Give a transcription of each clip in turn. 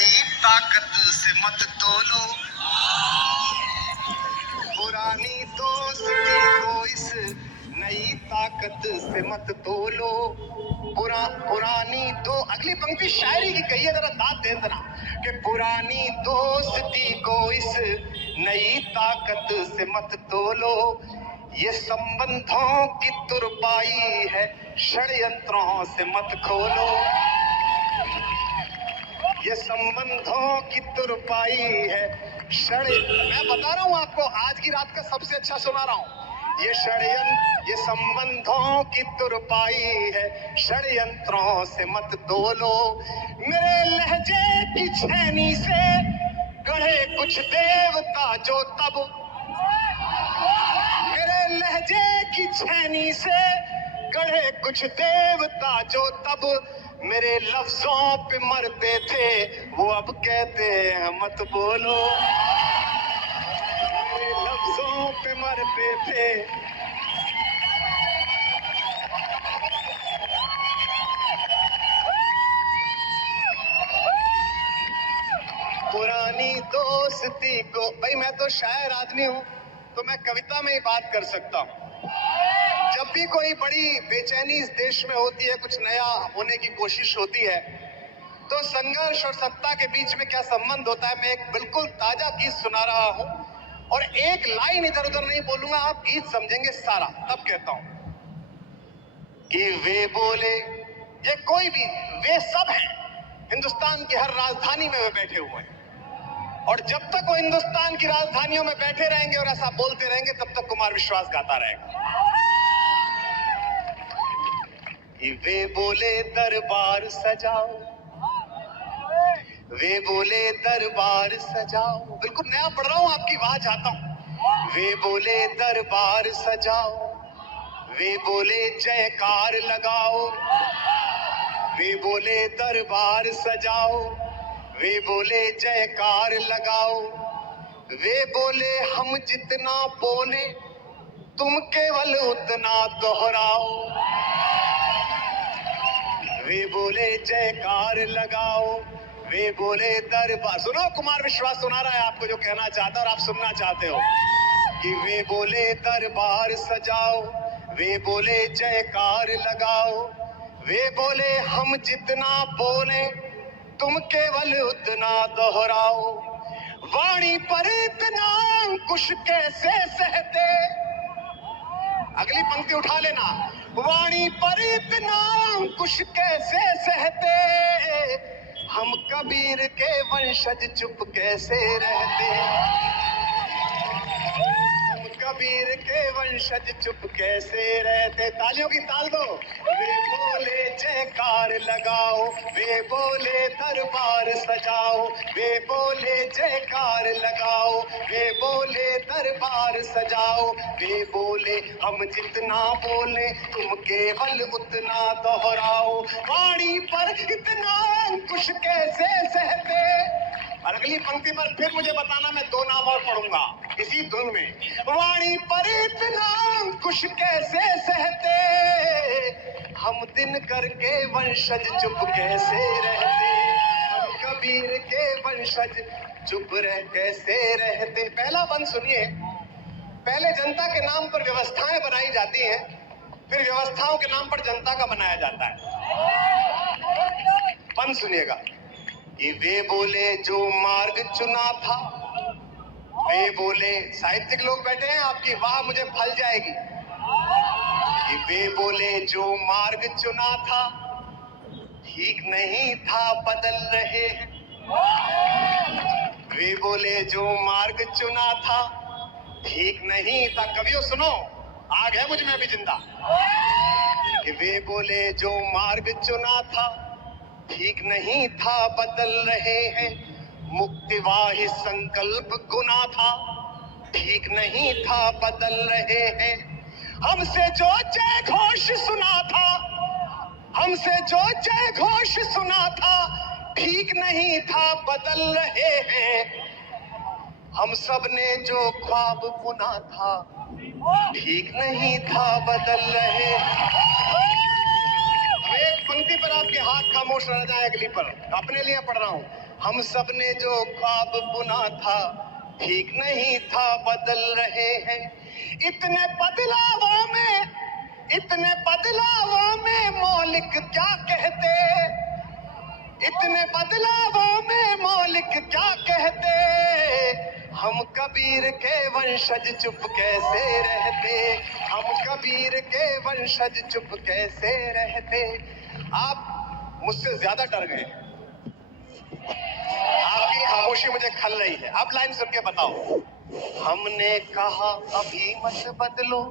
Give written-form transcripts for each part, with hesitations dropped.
नई ताकत से मत तोलो, पुरानी दोस्ती को इस नई ताकत से मत तोलो। पुरानी दो, अगली पंक्ति शायरी की कही है, जरा दाद दे देना कि पुरानी दोस्ती को इस नई ताकत से मत तोलो। ये संबंधों की तुरपाई है, षड्यंत्रों से मत खोलो। ये संबंधों की तुरपाई है, मैं बता रहा हूं आपको, आज की रात का सबसे अच्छा सुना रहा हूं। ये संबंधों की तुरपाई है, षड्यंत्रों से मत तोलो। मेरे लहजे की छेनी से गढ़े कुछ देवता जो तब, मेरे लहजे की छेनी से गढ़े कुछ देवता जो तब मेरे लफ्जों पे मरते थे, वो अब कहते हैं मत बोलो। मेरे लफ्जों पे मरते थे। पुरानी दोस्ती को, भाई मैं तो शायर आदमी हूं, तो मैं कविता में ही बात कर सकता हूं। जब भी कोई बड़ी बेचैनी इस देश में होती है, कुछ नया होने की कोशिश होती है, तो संघर्ष और सत्ता के बीच में क्या संबंध होता है। मैं एक बिल्कुल ताजा गीत सुना रहा हूं और एक लाइन इधर उधर नहीं बोलूंगा, आप गीत समझेंगे सारा। तब कहता हूं कि वे बोले, ये कोई भी, वे सब हैं हिंदुस्तान की हर राजधानी में, वे बैठे हुए हैं, और जब तक वो हिंदुस्तान की राजधानियों में बैठे रहेंगे और ऐसा बोलते रहेंगे, तब तक कुमार विश्वास गाता रहेगा कि वे बोले दरबार सजाओ, वे बोले दरबार सजाओ। बिल्कुल नया पढ़ रहा हूं, आपकी आवाज आता हूं। वे बोले दरबार सजाओ, वे बोले जयकार लगाओ, वे बोले दरबार सजाओ, वे बोले जयकार लगाओ। वे बोले हम जितना बोले तुम केवल उतना दोहराओ, वे बोले जयकार लगाओ, वे बोले दरबार। सुनो, कुमार विश्वास सुना रहा है आपको जो कहना चाहता है और आप सुनना चाहते हो कि वे बोले दरबार सजाओ, वे बोले जयकार लगाओ, वे बोले हम जितना बोले तुम केवल उतना दोहराओ। वाणी पर इतना अंकुश कैसे सहते, अगली पंक्ति उठा लेना, वाणी पर इतना अंकुश कैसे सहते, हम कबीर के वंशज चुप कैसे रहते, हम कबीर के वंशज चुप कैसे रहते। तालियों की ताल दो। वे बोले जयकार लगाओ, वे बोले दरबार सजाओ, वे बोले जयकार लगाओ, वे बोले दरबार सजाओ, वे बोले हम जितना बोले तुम केवल उतना दोहराओ। वाणी पर इतना अंकुश कैसे सहते, और अगली पंक्ति पर फिर मुझे बताना, मैं दो नाम और पढ़ूंगा इसी धुन में। वाणी पर इतना अंकुश कैसे सहते, हम दिन करके वंशज चुप कैसे रहते, हम कबीर के वंशज चुप रह कैसे रहते। पहला बंद सुनिए। पहले जनता के नाम पर व्यवस्थाएं बनाई जाती हैं, फिर व्यवस्थाओं के नाम पर जनता का बनाया जाता है। बंद सुनिएगा। ये वे बोले जो मार्ग चुना था, वे बोले, साहित्यिक लोग बैठे हैं, आपकी वाह मुझे फल जाएगी। ये वे बोले जो मार्ग चुना था ठीक नहीं था बदल रहे हैं, वे बोले जो मार्ग चुना था ठीक नहीं था। कवियों सुनो, आग है मुझ में अभी जिंदा। कि वे बोले जो मार्ग चुना था ठीक नहीं था बदल रहे हैं, मुक्तिवाही संकल्प गुना था ठीक नहीं था बदल रहे हैं। हमसे जो जय घोष सुना था, हमसे जो जय घोष सुना था ठीक नहीं था बदल रहे हैं। हम सब ने जो ख्वाब बुना था ठीक नहीं था बदल रहे। एक पंक्ति पर आपके हाथ खामोश रह जाए, अगली पर अपने लिए पढ़ रहा हूं। हम सब ने जो ख्वाब बुना था ठीक नहीं था, बदल रहे हैं। इतने बदलावों में मौलिक क्या कहते, इतने बदलावों में मौलिक क्या कहते। हम कबीर के वंशज चुप कैसे रहते, हम कबीर के वंशज चुप कैसे रहते। आप मुझसे ज्यादा डर गए, आपकी खामोशी मुझे खल रही है। आप लाइन सुन के बताओ। हमने कहा अभी मत बदलो,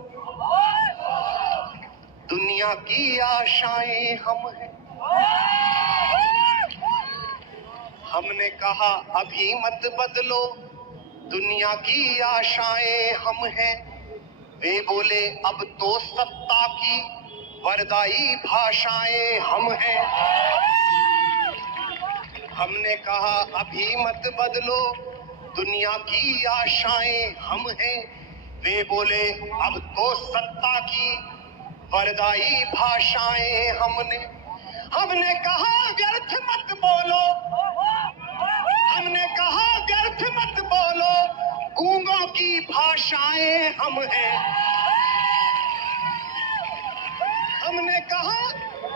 दुनिया की आशाएं हम हैं। हमने कहा अभी मत बदलो, दुनिया की आशाएं हम हैं। वे बोले अब तो सत्ता की वरदाई भाषाएं हम हैं। हमने कहा अभी मत बदलो, दुनिया की आशाएं हम हैं। वे बोले अब तो सत्ता की वरदाई भाषाएं हमने कहा व्यर्थ मत बोलो, हमने कहा व्यर्थ मत बोलो, गूंगों की भाषाएं हम हैं। हमने कहा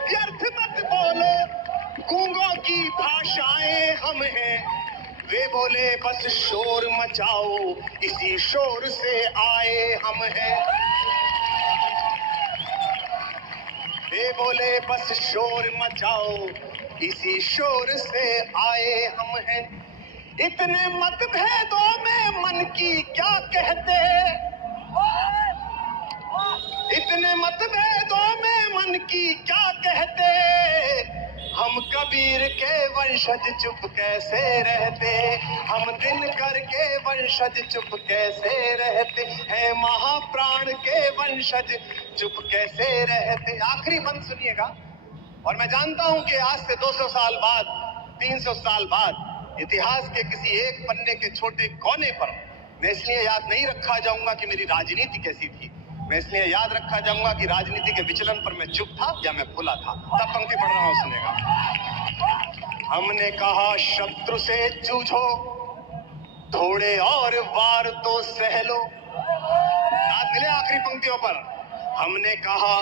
व्यर्थ मत बोलो, गूंगों की भाषाएं हम हैं। वे बोले बस शोर मचाओ, इसी शोर से आए हम हैं। वे बोले बस शोर मचाओ, इसी शोर से आए हम हैं। इतने मतभेदों में मन की क्या कहते, इतने मतभेदों में मन की क्या कहते। हम कबीर के वंशज चुप कैसे रहते, हम दिनकर के वंशज चुप कैसे रहते हैं। महाप्राण के वंशज चुप कैसे रहते। आखिरी बंद सुनिएगा। और मैं जानता हूं कि आज से 200 साल बाद, 300 साल बाद इतिहास के किसी एक पन्ने के छोटे कोने पर मैं इसलिए याद नहीं रखा जाऊंगा कि मेरी राजनीति कैसी थी, मैं इसलिए याद रखा जाऊंगा कि राजनीति के विचलन पर मैं चुप था या मैं खुला था। तब पंक्ति पढ़ रहा हूं, सुनेगा। हमने कहा शत्रु से जूझो, थोड़े और वार तो सह लो। याद मिले आखिरी पंक्तियों पर। हमने कहा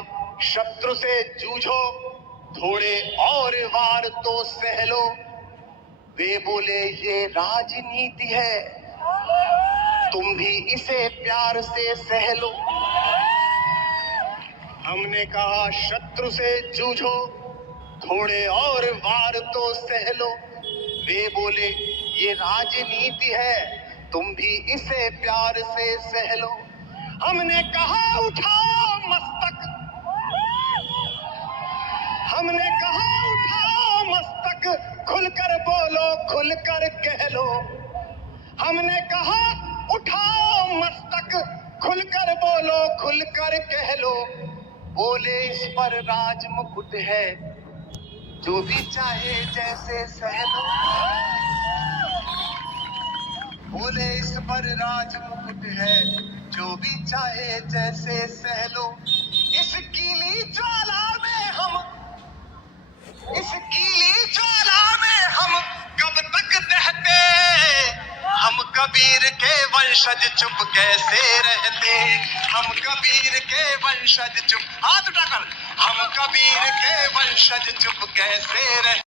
शत्रु से जूझो, थोड़े और वार तो सह लो। वे बोले ये राजनीति है, तुम भी इसे प्यार से सह लो। हमने कहा शत्रु से जूझो, थोड़े और वार तो सह लो। वे बोले ये राजनीति है, तुम भी इसे प्यार से सह लो। हमने कहा उठाओ मस्तक, हमने कहा उठाओ मस्तक, खुलकर बोलो खुलकर कह लो। हमने कहा उठाओ मस्तक, खुलकर बोलो खुलकर कह लो। बोले इस पर राज मुकुट है, जो भी चाहे जैसे सह लो। बोले इस पर राज मुकुट है, जो भी चाहे जैसे सह लो। इस गीली ज्वाला में हम, इस गीली ज्वाला में हम कब तक दहते। हम कबीर के वंशज चुप कैसे रहते, हम कबीर के वंशज चुप, हाथ उठाकर, हम कबीर के वंशज चुप कैसे रहते।